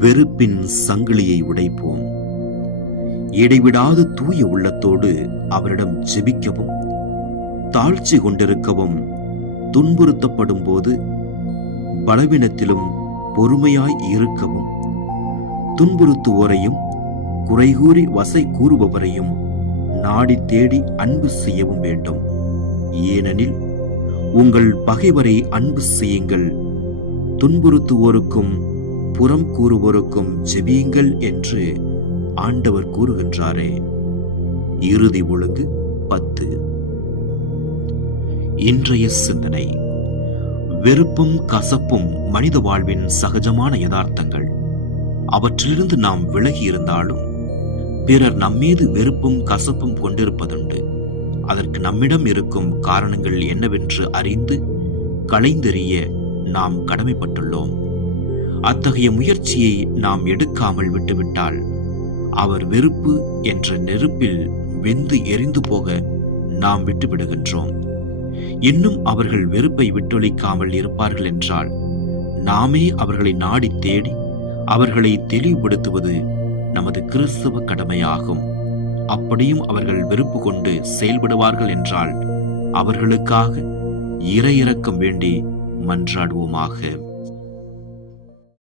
வெறுப்பின் சங்கிலியை உடைப்போம். இடைவிடாது தூய உள்ளத்தோடு அவரிடம் ஜெபிக்கவும், தாழ்ச்சி கொண்டிருக்கவும், துன்புறுத்தப்படும் போது பலவீனத்திலும் பொறுமையாய் இருக்கவும், துன்புறுத்துவோரையும் குறைகூறி வசை கூறுபவரையும் நாடி தேடி அன்பு செய்யவும் வேண்டும். ஏனெனில் உங்கள் பகைவரை அன்பு செய்யுங்கள், துன்புறுத்துவோருக்கும் புறம் கூறுவோருக்கும் ஜெபியுங்கள் என்று ஆண்டவர் கூறுகின்றாரே. இறுதி ஒழுங்கு 10. இன்றைய சிந்தனை: வெறுப்பும் கசப்பும் மனித வாழ்வின் சகஜமான யதார்த்தங்கள். அவற்றிலிருந்து நாம் விலகி இருந்தாலும் பிறர் நம்மீது வெறுப்பும் கசப்பும் கொண்டிருப்பதுண்டு. அதற்கு நம்மிடம் இருக்கும் காரணங்கள் என்னவென்று அறிந்து களைந்தெறிய நாம் கடமைப்பட்டுள்ளோம். அத்தகைய முயற்சியை நாம் எடுக்காமல் விட்டுவிட்டால் அவர் வெறுப்பு என்ற நெருப்பில் வெந்து எரிந்து போக நாம் விட்டுவிடுகின்றோம். இன்னும் அவர்கள் வெறுப்பை விட்டொழிக்காமல் இருப்பார்கள் என்றால் நாமே அவர்களை நாடி தேடி அவர்களை தெளிவுபடுத்துவது நமது கிறிஸ்தவ கடமையாகும். அப்படியும் அவர்கள் வெறுப்பு கொண்டு செயல்படுவார்கள் என்றால் அவர்களுக்காக இறையிறக்கம் வேண்டி மன்றாடுவோமாக.